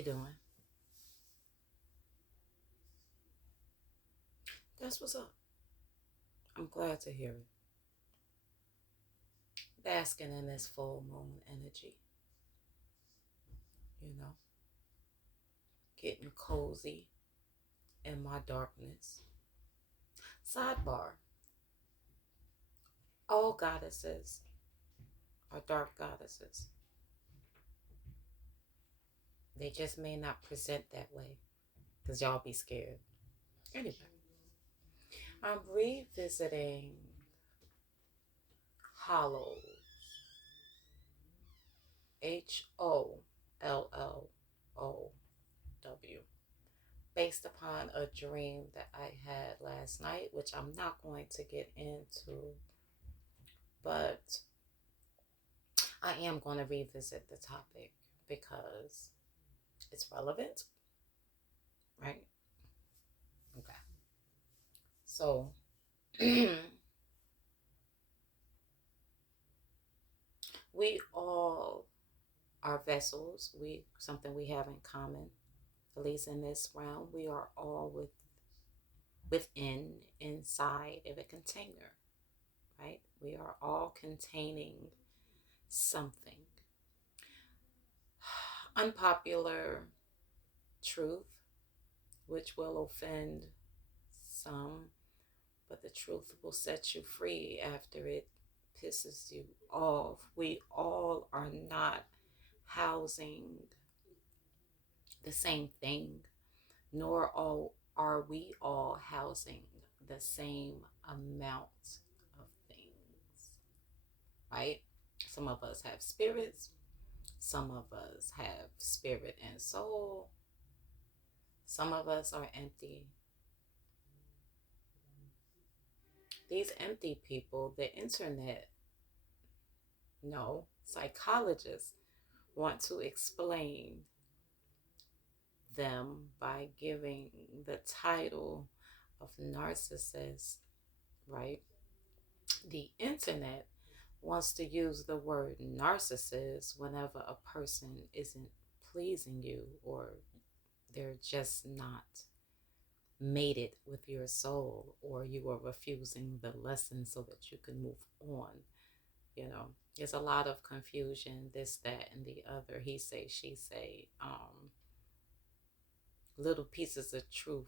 you doing? That's what's up. I'm glad to hear it. Basking in this full moon energy, you know, getting cozy in my darkness. Sidebar: all goddesses are dark goddesses. They just may not present that way because y'all be scared. Anyway, I'm revisiting Hallow, HOLLOW, based upon a dream that I had last night, which I'm not going to get into, but I am going to revisit the topic because it's relevant, right? Okay. So, we all are vessels. We something we have in common, at least in this realm. We are all within, inside of a container, right? We are all containing something. Unpopular truth, which will offend some, but the truth will set you free after it pisses you off. We all are not housing the same thing, nor all are we all housing the same amount of things, right? Some of us have spirits, some of us have spirit and soul, some of us are empty. These empty people, the internet, no, psychologists want to explain them by giving the title of narcissist, right? The internet wants to use the word narcissist whenever a person isn't pleasing you or they're just not mated with your soul, or you are refusing the lesson so that you can move on. There's a lot of confusion, this, that, and the other, he say, she say, little pieces of truth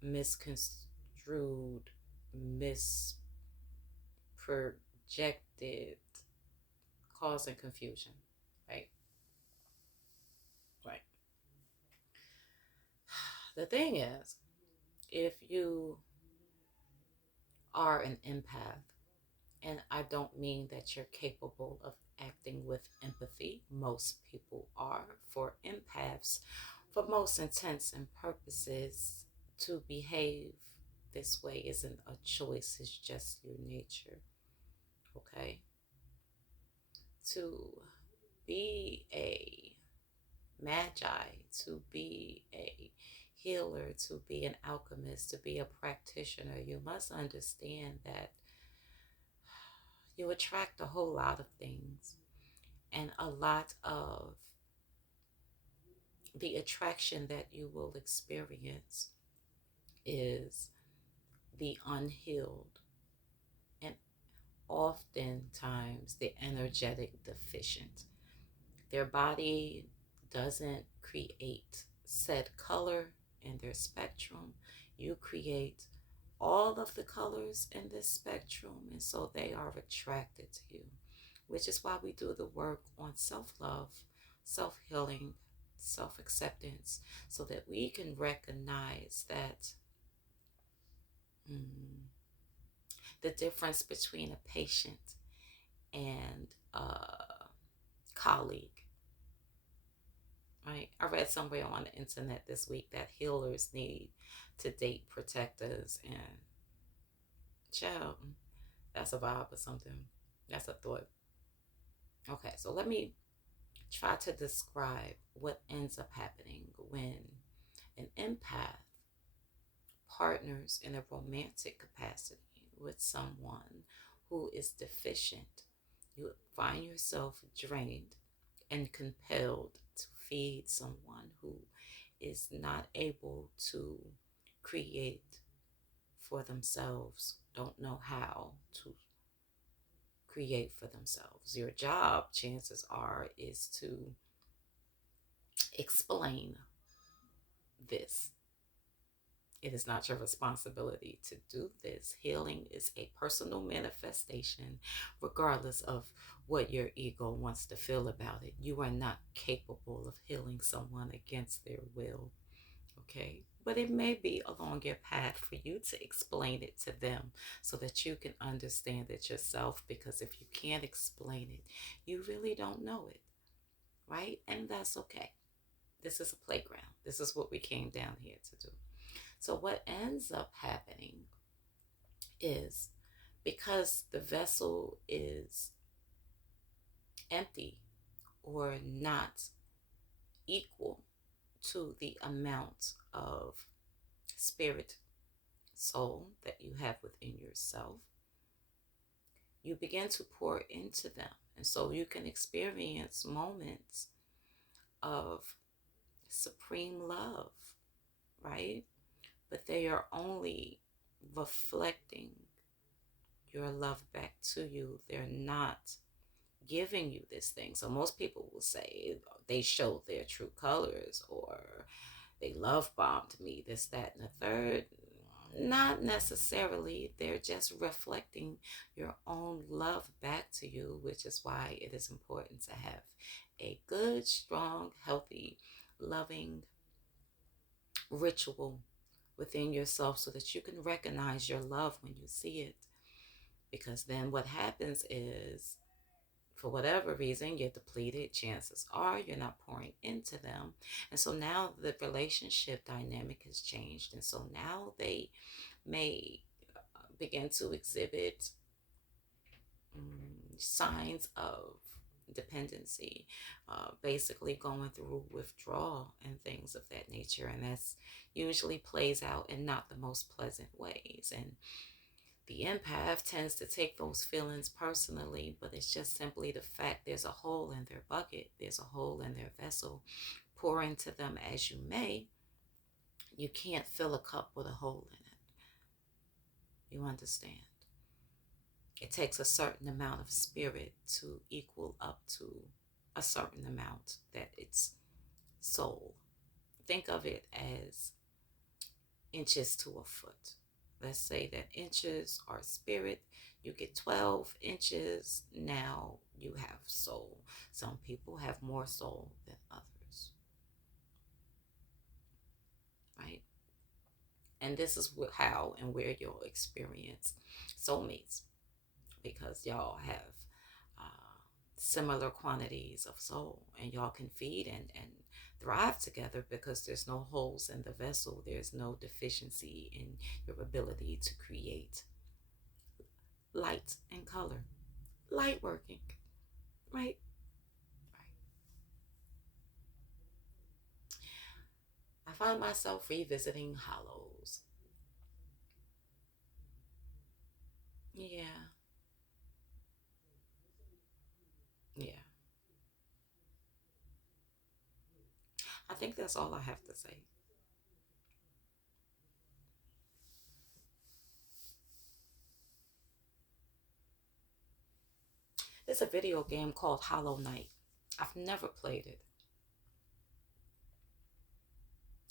misconstrued, misprojected, causing confusion, right? Right. The thing is, if you are an empath, and I don't mean that you're capable of acting with empathy, most people are. For empaths, for most intents and purposes, to behave this way isn't a choice, it's just your nature, okay? To be a magi, to be a healer, to be an alchemist, to be a practitioner, you must understand that you attract a whole lot of things. And a lot of the attraction that you will experience is the unhealed and oftentimes the energetic deficient. Their body doesn't create said color in their spectrum. You create all of the colors in this spectrum, and so they are attracted to you, which is why we do the work on self-love, self-healing, self-acceptance, so that we can recognize that the difference between a patient and a colleague, right? I read somewhere on the internet this week that healers need to date protectors, and child, that's a vibe or something. That's a thought. Okay, so let me try to describe what ends up happening when an empath partners in a romantic capacity with someone who is deficient. You find yourself drained and compelled to feed someone who is not able to create for themselves, don't know how to create for themselves. Your job, chances are, is to explain this. It is not your responsibility to do this. Healing is a personal manifestation, regardless of what your ego wants to feel about it. You are not capable of healing someone against their will, okay? But it may be along your path for you to explain it to them so that you can understand it yourself, because if you can't explain it, you really don't know it, right? And that's okay. This is a playground. This is what we came down here to do. So what ends up happening is, because the vessel is empty or not equal to the amount of spirit, soul that you have within yourself, you begin to pour into them. And so you can experience moments of supreme love, right? But they are only reflecting your love back to you. They're not giving you this thing. So most people will say they showed their true colors, or they love bombed me, this, that, and the third. Not necessarily. They're just reflecting your own love back to you, which is why it is important to have a good, strong, healthy, loving ritual within yourself so that you can recognize your love when you see it. Because then what happens is, for whatever reason, you're depleted. Chances are you're not pouring into them. And so now the relationship dynamic has changed. And so now they may begin to exhibit signs of dependency, basically going through withdrawal and things of that nature. And that's usually plays out in not the most pleasant ways. And the empath tends to take those feelings personally, but it's just simply the fact there's a hole in their bucket, there's a hole in their vessel. Pour into them as you may, you can't fill a cup with a hole in it. You understand? It takes a certain amount of spirit to equal up to a certain amount that it's soul. Think of it as inches to a foot. Let's say that inches are spirit. You get 12 inches. Now you have soul. Some people have more soul than others, right? And this is how and where you'll experience soulmates, because y'all have similar quantities of soul, and y'all can feed and thrive together because there's no holes in the vessel. There's no deficiency in your ability to create light and color. Light working, right? I find myself revisiting Hallows. Yeah, yeah. I think that's all I have to say. It's a video game called Hollow Knight. I've never played it.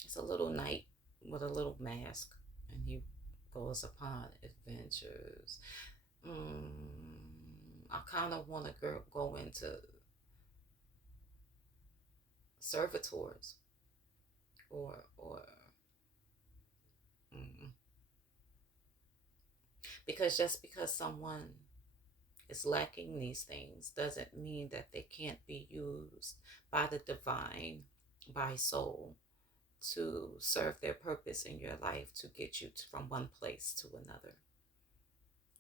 It's a little knight with a little mask, and he goes upon adventures. I kind of want to go into servitors, or mm, because just because someone is lacking these things doesn't mean that they can't be used by the divine, by soul, to serve their purpose in your life, to get you from one place to another.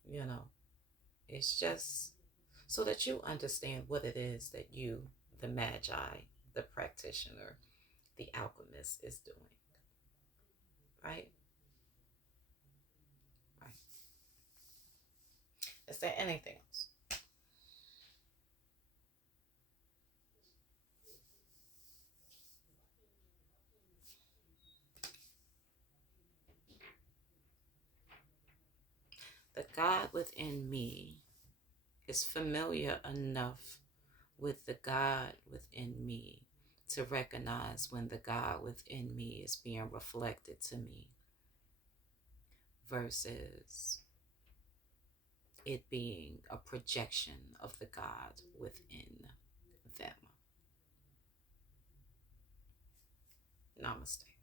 You know, it's just so that you understand what it is that you, the magi, the practitioner, the alchemist, is doing. Right? Right. Is there anything else? God within me is familiar enough with the God within me to recognize when the God within me is being reflected to me versus it being a projection of the God within them. Namaste.